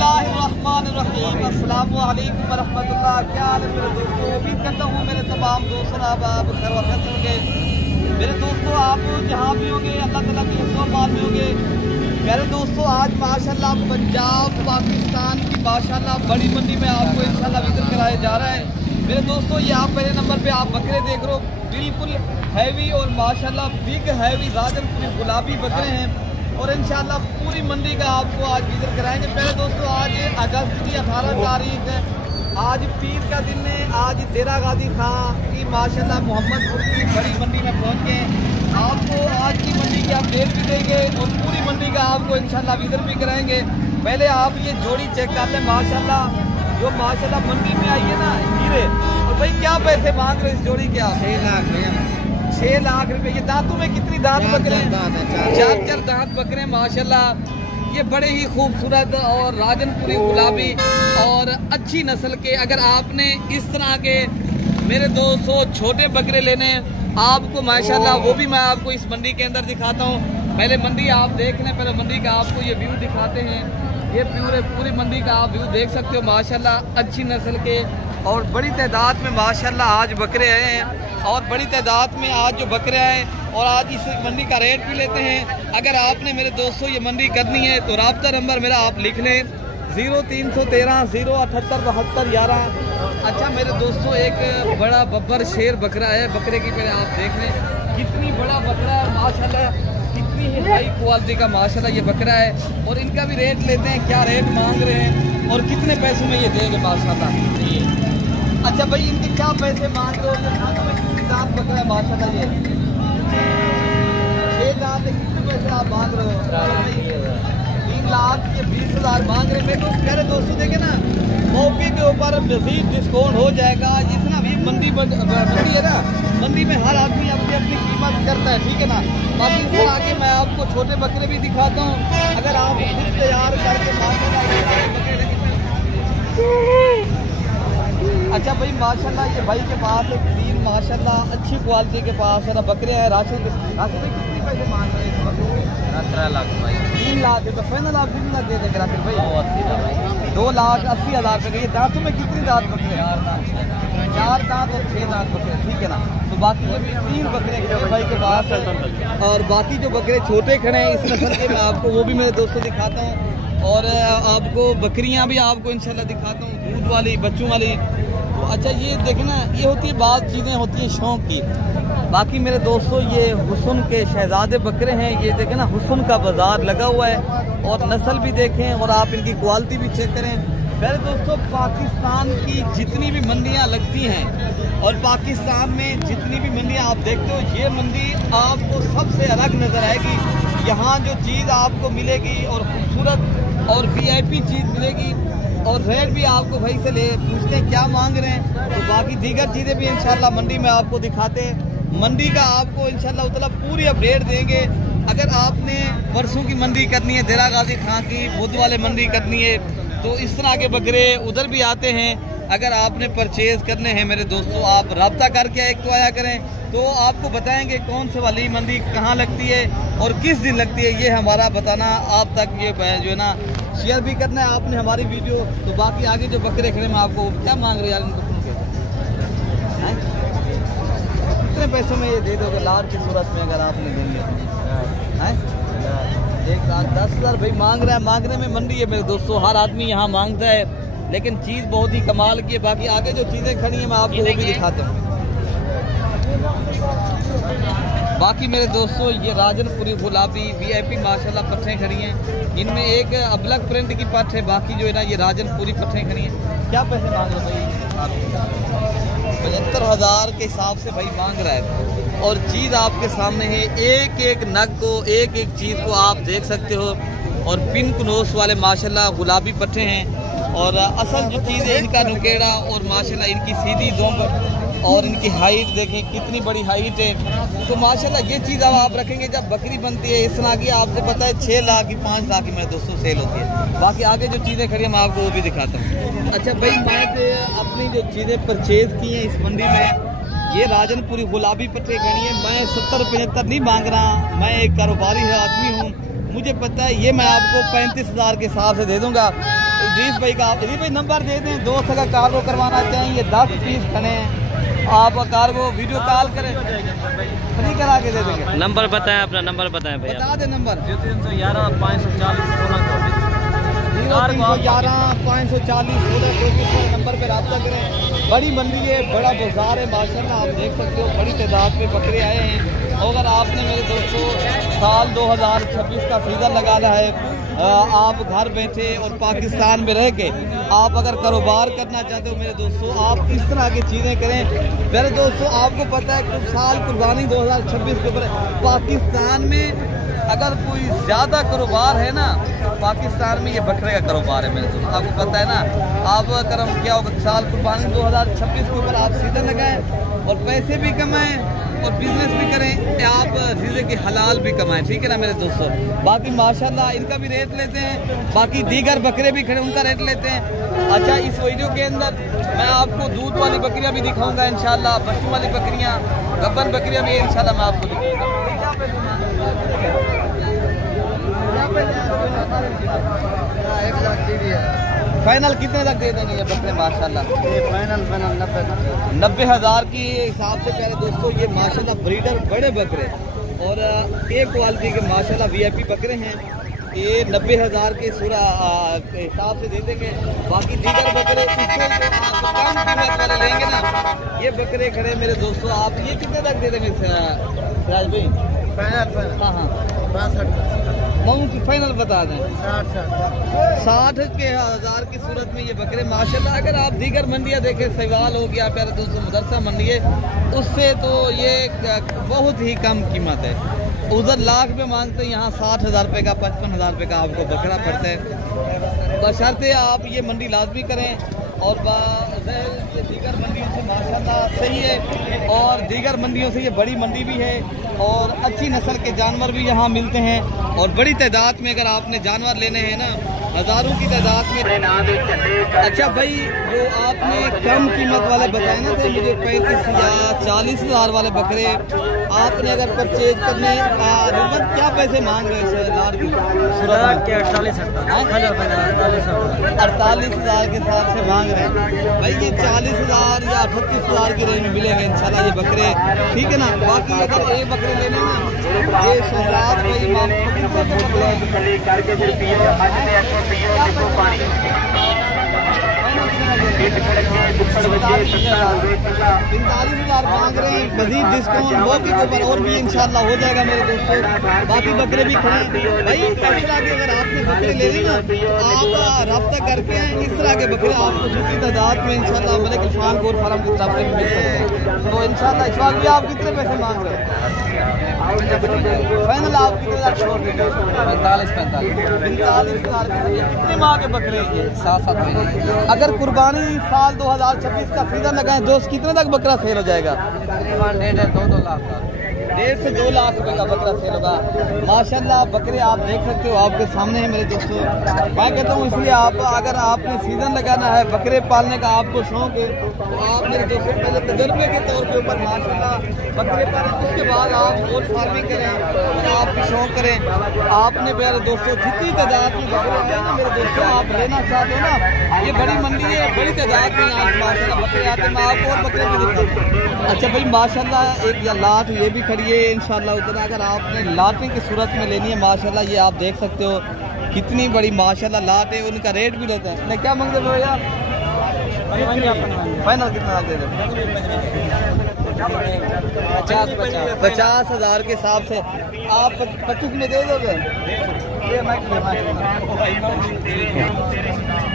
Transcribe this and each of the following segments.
बिस्मिल्लाहिर्रहमानिर्रहीम। अस्सलामु अलैकुम वरहमतुल्लाह। क्या हाल है मेरे दोस्तों? उम्मीद करता हूँ मेरे तमाम दोस्त आप खैर वफियत से होंगे। मेरे दोस्तों आप जहाँ भी होंगे अल्लाह ताला के हिफ्ज़-ओ-मान में होंगे। मेरे दोस्तों आज माशाल्लाह पंजाब पाकिस्तान की माशाल्लाह बड़ी मंडी में आपको इंशाल्लाह विजिट कराया जा रहा है। मेरे दोस्तों ये आप पहले नंबर पे आप बकरे देख रहे हो, बिल्कुल हैवी और माशाल्लाह बिग हैवी राजनपुरी गुलाबी बकरे हैं और इंशाल्लाह पूरी मंडी का आपको आज विजिट कराएंगे। पहले दोस्तों आज अगस्त की 18 तारीख है, आज पीर का दिन है। आज डेरा गाजी खां की माशाल्लाह मोहम्मदपुर की बड़ी मंडी में पहुँच गए। आपको आज की मंडी की अपडेट भी देंगे और पूरी मंडी का आपको इंशाल्लाह विजिट भी कराएंगे। पहले आप ये जोड़ी चेक कर लें माशाल्लाह, जो माशाल्लाह मंडी में आई है ना हीरे। और भाई क्या पैसे मांग रहे इस जोड़ी के आप? 6 लाख भैया। 6 लाख रुपए। ये दांतों में कितनी दांत बकरे हैं? 4 दांत बकरे माशाल्लाह। ये बड़े ही खूबसूरत और राजनपुरी गुलाबी और अच्छी नस्ल के। अगर आपने इस तरह के मेरे 200 छोटे बकरे लेने आपको माशाल्लाह, वो भी मैं आपको इस मंडी के अंदर दिखाता हूँ। पहले मंडी आप देख लें, पहले मंडी का आपको ये व्यू दिखाते हैं। ये पूरी मंडी का आप व्यू देख सकते हो माशाल्लाह, अच्छी नस्ल के और बड़ी तादाद में माशाल्लाह आज बकरे आए हैं और बड़ी तादाद में आज जो बकरे आए और आज इस मंडी का रेट भी लेते हैं। अगर आपने मेरे दोस्तों ये मंडी करनी है तो राब्ता नंबर मेरा आप लिख लें 0313 078 72 11। अच्छा मेरे दोस्तों एक बड़ा बब्बर शेर बकरा है, बकरे की पहले आप देख लें कितनी बड़ा बकरा है माशाल्लाह, कितनी ही हाई क्वालिटी का माशाल्लाह ये बकरा है। और इनका भी रेट लेते हैं, क्या रेट मांग रहे हैं और कितने पैसों में ये देंगे माशाल्लाह। अच्छा भाई इनके क्या पैसे मांग रहे हो? दांत बकरा है माशाल्लाह, ये 6 दांत है। कितने पैसे आप मांग रहे हो? 3 लाख ये 20,000 मांग रहे हैं। मेरे दोस्त कह रहे दोस्तों देखे ना मौके के ऊपर मज़ीद डिस्काउंट हो जाएगा। जितना भी मंडी है ना, मंडी में हर आदमी अपनी अपनी कीमत करता है, ठीक है ना। बाकी इस तरह के मैं आपको छोटे बकरे भी दिखाता हूँ। अगर आप खुद तैयार करके अच्छा भाई माशाल्लाह ये भाई के पास 3 माशाल्लाह अच्छी क्वालिटी के पास है ना बकरे हैं। राशिद भाई कितने पैसे मांग रहे हैं? 17 लाख भाई। 3 लाख है तो फाइनल आप कितनी लाख दे देंगे राशिद भाई? 2,80,000 रुपये। ये दांतों में कितनी दांत बकरे? 4 दांत और 6 दांत बकरे, ठीक है ना। तो बाकी अभी 3 बकरे खड़े भाई के पास है और बाकी जो बकरे छोटे खड़े हैं इस नस्ल के मैं आपको वो भी मेरे दोस्तों दिखाता हूँ और आपको बकरियाँ भी आपको इंशाल्लाह दिखाता हूँ, दूध वाली बच्चों वाली। तो अच्छा ये देखें ना, ये होती है बात चीज़ें होती हैं शौक़ की। बाकी मेरे दोस्तों ये हुस्न के शहजादे बकरे हैं। ये देखें ना हुस्न का बाजार लगा हुआ है और नस्ल भी देखें और आप इनकी क्वालिटी भी चेक करें। मेरे दोस्तों पाकिस्तान की जितनी भी मंडियां लगती हैं और पाकिस्तान में जितनी भी मंडियां आप देखते हो, ये मंडी आपको सबसे अलग नज़र आएगी। यहाँ जो चीज़ आपको मिलेगी और खूबसूरत और VIP चीज़ मिलेगी और रेट भी आपको भाई से ले पूछते हैं क्या मांग रहे हैं। तो बाकी दीगर चीज़ें भी इंशाल्लाह मंडी में आपको दिखाते हैं। मंडी का आपको इंशाल्लाह उतला पूरी अपडेट देंगे। अगर आपने परसों की मंडी करनी है, डेरा गाजी खां की बुध वाले मंडी करनी है, तो इस तरह के बकरे उधर भी आते हैं। अगर आपने परचेज करने हैं मेरे दोस्तों, आप रब्ता करके एक तो आया करें, तो आपको बताएंगे कौन से वाली मंडी कहाँ लगती है और किस दिन लगती है। ये हमारा बताना आप तक ये जो है ना शेयर भी करना है आपने हमारी वीडियो। तो बाकी आगे जो बकरे खड़े में आपको क्या मांग रहे हैं यार? कितने पैसों में ये दे दोगे लार की सूरत में अगर आपने देंगे? 1,10,000 भाई मांग रहे में मंडी है मेरे दोस्तों, हर आदमी यहाँ मांगता है, लेकिन चीज़ बहुत ही कमाल की है। बाकी आगे जो चीज़ें खड़ी हैं मैं आपको वो भी दिखाता हूँ। बाकी मेरे दोस्तों ये राजनपुरी गुलाबी VIP माशाल्लाह पट्टें खड़ी हैं। इनमें एक अबलग प्रिंट की पट्ट है, बाकी जो है ना ये राजनपुरी पट्टें खड़ी हैं। क्या पैसे मांग रहे भाई? 75,000 के हिसाब से भाई मांग रहा है और चीज़ आपके सामने है। एक एक नग को एक एक चीज़ को आप देख सकते हो और पिंक नोस वाले माशाल्लाह गुलाबी पट्टे हैं और असल जो चीज़ है इनका नुकेड़ा और माशाल्लाह इनकी सीधी जोंब और इनकी हाइट देखें कितनी बड़ी हाइट है। तो माशाल्लाह ये चीज़ अब आप रखेंगे जब बकरी बनती है इस तरह की, आपको पता है 6 लाख की 5 लाख की मेरे दोस्तों सेल होती है। बाकी आगे जो चीज़ें खड़ी हैं मैं आपको वो भी दिखाता हूँ। अच्छा भाई मैं अपनी जो चीज़ें परचेज की हैं इस मंडी में, ये राजनपुरी गुलाबी पट्टे खड़ी है। मैं 70-75 नहीं मांग रहा, मैं एक कारोबारी आदमी हूँ, मुझे पता है ये मैं आपको 35,000 के हिसाब से दे दूँगा। इद्रीस भाई का, इद्रीस भाई नंबर दे दें, दोस्त अगर कार्गो करवाना चाहें, ये 10 पीस खड़े हैं, आप कार्गो वीडियो कॉल करें, फ्री करा के दे देंगे। नंबर बताएं, अपना नंबर बताएं भैया। बता दें नंबर 311 540 1624 नंबर पे रब्ता करें। बड़ी मंडी है, बड़ा बाजार है माशाल्लाह, आप देख सकते हो बड़ी तादाद में बकरे आए हैं। अगर आपने मेरे दोस्तों साल 2026 का सीज़न लगाना है, आप घर बैठे और पाकिस्तान में रह के आप अगर कारोबार करना चाहते हो मेरे दोस्तों, आप इस तरह की चीज़ें करें। मेरे दोस्तों आपको पता है कुछ साल कुर्बानी 2026 के ऊपर पाकिस्तान में अगर कोई ज़्यादा कारोबार है ना, पाकिस्तान में ये बकरे का कारोबार है मेरे दोस्तों, आपको पता है ना। आप अगर हम क्या होगा साल कुर्बानी 2026 के ऊपर आप सीज़न लगाएं और पैसे भी कमाएं और बिजनेस भी करें, आप चीज़ें की हलाल भी कमाएं, ठीक है ना मेरे दोस्तों। बाकी माशाल्लाह इनका भी रेट लेते हैं, बाकी दीगर बकरे भी खड़े उनका रेट लेते हैं। अच्छा, इस वीडियो के अंदर मैं आपको दूध वाली बकरियां भी दिखाऊंगा इंशाल्लाह, बच्चों वाली बकरियां, गब्बर बकरियां भी इंशाल्लाह मैं आपको दिखाऊंगा। फाइनल कितने तक दे देंगे ये बकरे माशाल्लाह? फाइनल 90,000 की हिसाब से प्यारे दोस्तों, ये माशाल्लाह ब्रीडर बड़े बकरे और एक क्वालिटी के माशाल्लाह VIP बकरे हैं। ये 90,000 के हिसाब से दे देंगे। बाकी दीगर बकरे इससे आप कम कीमत वाले लेंगे ना, ये बकरे खड़े मेरे दोस्तों, आप ये कितने तक दे देंगे सिराज भाई? फाइनल हाँ हाँ 62 की फाइनल बता दें। 60 के हज़ार की सूरत में ये बकरे माशाल्लाह। अगर आप दीगर मंडियाँ देखें, सवाल हो गया प्यारे दोस्तों मदरसा मंडी है, उससे तो ये बहुत ही कम कीमत है। उधर लाख में मांगते हैं, यहाँ 60,000 रुपये का 55,000 रुपये का आपको बकरा पड़ता है। बशर्ते आप ये मंडी लाजमी करें और दीगर मंडियों से माशाल्लाह सही है, और दीगर मंडियों से ये बड़ी मंडी भी है और अच्छी नस्ल के जानवर भी यहाँ मिलते हैं और बड़ी तादाद में अगर आपने जानवर लेने हैं ना, हज़ारों की तादाद में। अच्छा भाई, जो आपने कम कीमत वाले बताए ना थे मुझे 35,000 40,000 वाले बकरे, आपने अगर परचेज करने क्या पैसे मांग रहे हैं लार की सूरत के? 48,000 के हिसाब से मांग रहे हैं भाई। ये 40,000 या 38,000 की रेंज में मिलेंगे इंशाल्लाह ये बकरे, ठीक है ना। बाकी अगर एक बकरे लेने ना, ये शहराज $45,000 मांग रहे हैं, मजीद डिस्काउंट मौके के ऊपर और भी इंशाल्लाह हो जाएगा मेरे दोस्तों। बाकी बकरे भी खड़े भाई, इस तरह के अगर आपने बकरे ले ली ना, आप रब्ता करके हैं, इस तरह के बकरे आपको छोटी तादाद में इंशाल्लाह मलिक इरफान गोट फार्म की तरफ से मिल सकते हैं। तो इंशाल्लाह इस बार भी आप कितने पैसे मांग रहे हैं? फाइनल आप कितने छोड़ देंगे? 45,000 कितने माह के बकरे हैं? 7 महीने। अगर कुर्बानी साल 2026 का सीजन लगाएं दोस्त, कितने तक बकरा सेल हो जाएगा? 1.5 लाख का, 1.5 से 2 लाख रुपए का बकरा सेल होगा माशाल्लाह। बकरे आप देख सकते हो, आपके सामने है मेरे दोस्तों। मैं कहता हूँ इसलिए आप अगर आपने सीजन लगाना है, बकरे पालने का आपको शौक है, तो आप मेरे दोस्तों पहले तजर्बे के तौर के ऊपर माशाल्लाह बकरे पालें, उसके बाद आप गोट फार्मिंग करें, आप भी शौक करें। आपने मेरे दोस्तों जितनी तादाद में बकरे हैं ना मेरे दोस्तों, आप लेना चाहते हो ना, ये बड़ी मंडी है, बड़ी तादाद में यहाँ माशाल्लाह बकरे आते हैं। मैं आपको और बकरे भी दिखाऊँ। अच्छा भाई माशाल्लाह, एक या लाट ये भी खड़ी है इंशाल्लाह। उतना अगर आपने लाटे की सूरत में लेनी है माशाल्लाह, ये आप देख सकते हो कितनी बड़ी माशाल्लाह लाट है, उनका रेट भी लेते हैं। क्या मांगते हो यार? फाइनल कितना दे दें? 50,000 के हिसाब से आप 25 में दे दोगे?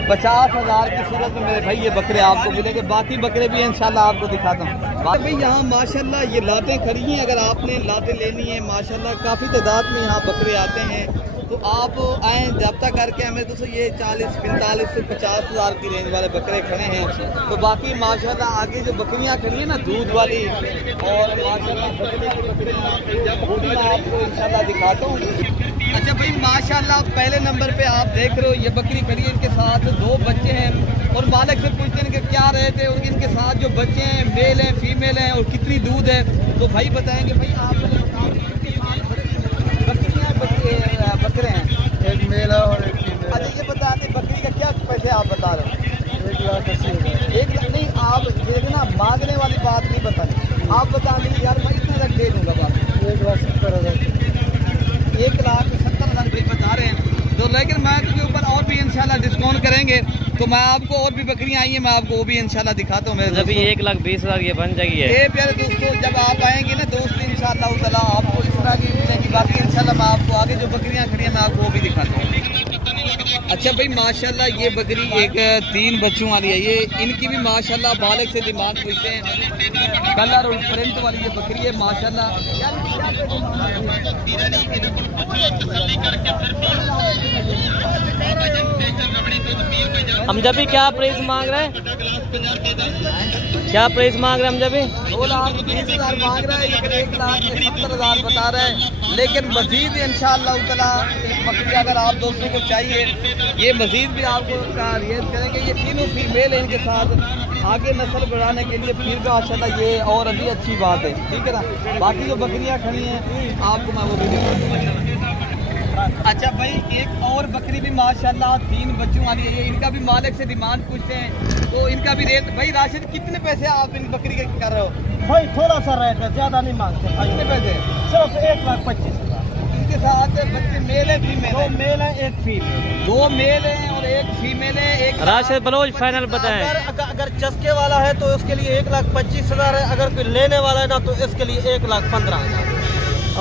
50,000 की सूरत में मेरे भाई ये बकरे आपको मिलेंगे। बाकी बकरे भी इंशाल्लाह आपको दिखाता हूँ भाई। यहाँ माशाल्लाह ये लाटें खड़ी हैं, अगर आपने लाटें लेनी है माशाल्लाह काफ़ी तादाद में यहाँ बकरे आते हैं, तो आप आएँ रब्ता करके हमें। दोस्तों ये 40, 45 से 50,000 की रेंज वाले बकरे खड़े हैं। तो बाकी माशाल्लाह आगे जो बकरियाँ खड़ी हैं ना दूध वाली, और माशाल्लाह बकरियाँ आपको इंशाल्लाह दिखाता हूँ। अच्छा भाई माशाल्लाह पहले नंबर पे आप देख रहे हो ये बकरी खड़ी है, इनके साथ 2 बच्चे हैं और मालिक से पूछते हैं कि क्या रेट है, और इनके साथ जो बच्चे हैं मेल हैं फीमेल हैं और कितनी दूध है, तो भाई बताएंगे। भाई आप बकरियाँ बकरे हैं, एक मेल है और एक फीमेल। अच्छा ये बताते बकरी का क्या पैसे 1 लाख नहीं, आप देखना मांगने वाली बात नहीं बतानी, आप बता देंगे यार मैं इतने तक दे दूंगा बात। 1,70,000 रुपये बता रहे हैं, तो लेकिन मैं उसके ऊपर और भी इंशाल्लाह डिस्काउंट करेंगे, तो मैं आपको और भी बकरियां आई हैं, मैं आपको वो भी इंशाल्लाह दिखाता हूँ। जब 1,20,000 ये बन जाएगी है। ये प्यारे दोस्तों, जब आप आएंगे ना दोस्त, इंशाल्लाह ताला आपको इस तरह की मिलेगी। बाकी इंशाल्लाह मैं आपको आगे जो बकरियां खड़ी हैं मैं आपको वो भी दिखाता हूँ। अच्छा भाई माशाल्लाह ये बकरी एक 3 बच्चों वाली है, ये इनकी भी माशाल्लाह बालक से डिमांड पूछते हैं। कलर और प्रिंट वाली ये बकरी है माशाल्लाह। हम जब भी क्या प्राइस मांग रहे हैं, क्या प्राइस मांग रहे हैं हम जब भी? 2,20,000 मांग रहा है, 1,70,000 बता रहा है। लेकिन मजीद इंशाअल्लाह ताला बकरी अगर आप दोस्तों को चाहिए, ये मजीद भी आपको रियायत करेंगे। ये तीनों फीमेल है, इनके साथ आगे नस्ल बढ़ाने के लिए फिर का माशाल्लाह ये और अभी अच्छी बात है, ठीक है ना। बाकी जो बकरियां खड़ी हैं आपको मैं वो भी दिखाऊंगा। अच्छा भाई एक और बकरी भी माशाल्लाह 3 बच्चों वाली है, इनका भी मालिक से डिमांड पूछते हैं, तो इनका भी रेट। भाई राशिद कितने पैसे आप इन बकरी के कर रहे हो? भाई थोड़ा सा रेट है, ज्यादा नहीं मांगते। कितने पैसे? सिर्फ 1,25,000। इनके साथ बच्चे मेल है फीमेल? 2 मेल है 1 फीमेल। 2 मेल है और 1 फीमेल है। एक राशिद बलोच फाइनल बताएं। अगर चस्के वाला है तो उसके लिए 1,25,000 है, अगर कोई लेने वाला है ना तो इसके लिए 1,15,000।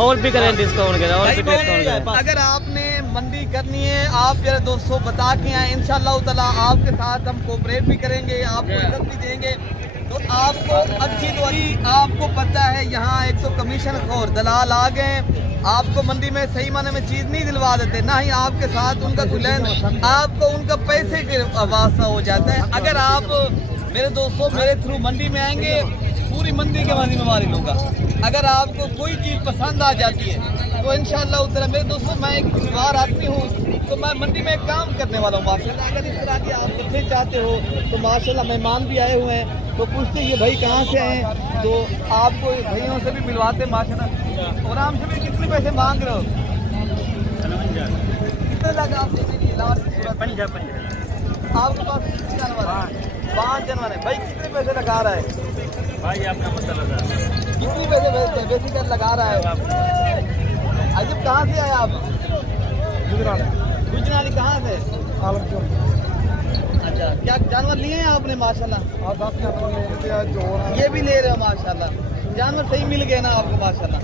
और भी करें डिस्काउंट करें, और भी डिस्काउंट करें। अगर आपने मंडी करनी है, आप मेरे दोस्तों बता के आए, इंशाअल्लाह ताला आपके साथ हम कोऑपरेट भी करेंगे, आपको इज्जत भी देंगे। तो आपको अच्छी दवाई, आपको पता है यहाँ एक तो कमीशन खोर दलाल आ गए, आपको मंडी में सही माने में चीज नहीं दिलवा देते, ना ही आपके साथ उनका गुलेन, आपको उनका पैसे के वास्ता हो जाता है। अगर आप मेरे दोस्तों मेरे थ्रू मंडी में आएंगे, पूरी मंडी के मैं जिम्मेवारी लूँगा। अगर आपको कोई चीज़ पसंद आ जाती है तो इंशाअल्लाह उधर मेरे दोस्तों मैं एक बार आदमी हूँ, तो मैं मंडी में काम करने वाला हूँ माशाल्लाह। अगर इस तरह की आप बकरे चाहते हो तो माशाल्लाह मेहमान भी आए हुए हैं, तो पूछते ये भाई कहाँ से हैं, तो आपको भाइयों से भी मिलवाते माशाल्लाह। और आम से भी कितने पैसे मांग रहे हो? कितने लगा आप आपके पास? 5 जानवर है भाई, कितने पैसे लगा रहा है भाई? अपना मतलब कितनी पैसे बेसिकल लगा रहा है? अजब कहाँ से आए आप? गुजराली कहाँ से? अच्छा, क्या जानवर लिए हैं आपने माशाल्लाह? ये भी ले रहे हो माशाल्लाह, जानवर सही मिल गए ना आपको माशाल्लाह।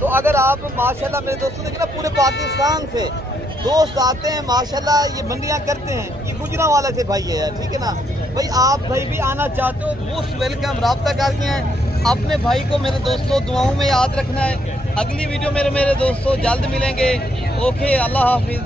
तो अगर आप माशाल्लाह मेरे दोस्तों देखिए ना, पूरे पाकिस्तान से दोस्त आते हैं माशाल्लाह, ये मंडियाँ करते हैं। ये गुजरांवाला से भाई है यार, ठीक है ना भाई। आप भाई भी आना चाहते हो, मोस्ट वेलकम, रब्ता करके हैं। अपने भाई को मेरे दोस्तों दुआओं में याद रखना है। अगली वीडियो मेरे दोस्तों जल्द मिलेंगे। ओके, अल्लाह हाफिज।